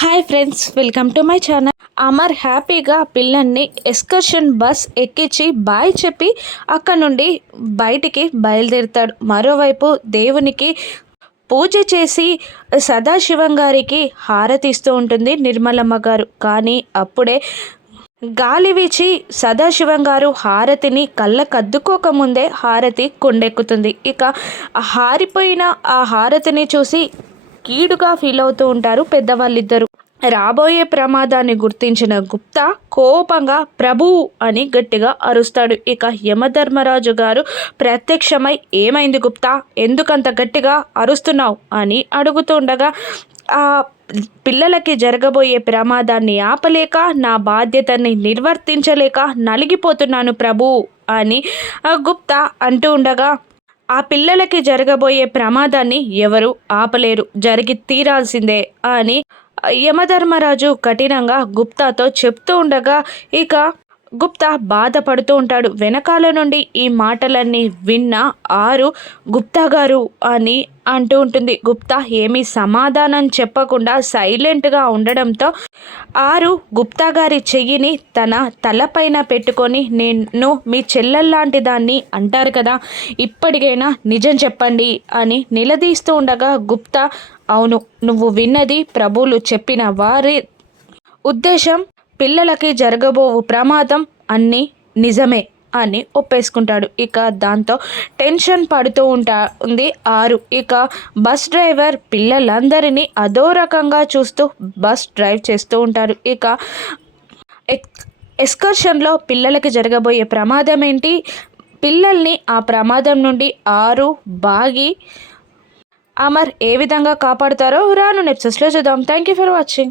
Hi friends, welcome to my channel. Amar హ్యాపీగా పిల్లల్ని excursion bus ఎక్కించి బాయ్ చెప్పి అక్కడ నుండి బయటికి బయలుదేరుతాడు. మరోవైపు దేవునికి పూజ చేసి సదాశివం గారికి హారతి ఇస్తూ ఉంటుంది నిర్మలమ్మ గారు. కానీ అప్పుడే గాలి వీచి సదాశివం గారు హారతిని కళ్ళకద్దుకోకముందే హారతి కొండెక్కుతుంది. ఇక హారిపోయిన ఆ హారతిని చూసి కీడుగా ఫీల్ అవుతూ ఉంటారు పెద్దవాళ్ళిద్దరూ. రాబోయే ప్రమాదాన్ని గుర్తించిన గుప్తా కోపంగా ప్రభు అని గట్టిగా అరుస్తాడు. ఇక యమధర్మరాజు గారు ప్రత్యక్షమై, ఏమైంది గుప్తా, ఎందుకంత గట్టిగా అరుస్తున్నావు అని అడుగుతుండగా, ఆ పిల్లలకి జరగబోయే ప్రమాదాన్ని ఆపలేక, నా బాధ్యతని నిర్వర్తించలేక నలిగిపోతున్నాను ప్రభు అని గుప్తా అంటూ ఉండగా, ఆ పిల్లలకి జరగబోయే ప్రమాదాన్ని ఎవరు ఆపలేరు, జరిగి తీరాల్సిందే అని యమధర్మరాజు కఠినంగా గుప్తాతో చెప్తూ ఉండగా, ఇక గుప్తా బాధపడుతూ ఉంటాడు. వెనకాల నుండి ఈ మాటలన్నీ విన్న ఆరు గుప్తా గారు అని అంటూ ఉంటుంది. గుప్తా ఏమీ సమాధానం చెప్పకుండా సైలెంట్గా ఉండడంతో ఆరు గుప్తా గారి చెయ్యిని తన తలపైన పెట్టుకొని, నేను మీ చెల్లెల్లాంటి దాన్ని అంటారు కదా, ఇప్పటికైనా నిజం చెప్పండి అని నిలదీస్తూ ఉండగా, గుప్తా అవును, నువ్వు విన్నది ప్రభువులు చెప్పిన వారి ఉద్దేశం, పిల్లలకి జరగబోవు ప్రమాదం అన్నీ నిజమే అని ఒప్పేసుకుంటాడు. ఇక దాంతో టెన్షన్ పడుతూ ఉంది ఆరు. ఇక బస్ డ్రైవర్ పిల్లలందరినీ అదో రకంగా చూస్తూ బస్ డ్రైవ్ చేస్తూ ఉంటారు. ఇక ఎక్స్కర్షన్లో పిల్లలకి జరగబోయే ప్రమాదం ఏంటి, పిల్లల్ని ఆ ప్రమాదం నుండి ఆరు బాగి అమర్ ఏ విధంగా కాపాడుతారో రాను ఎపిసోడ్స్లో చూద్దాం. Thank you for watching.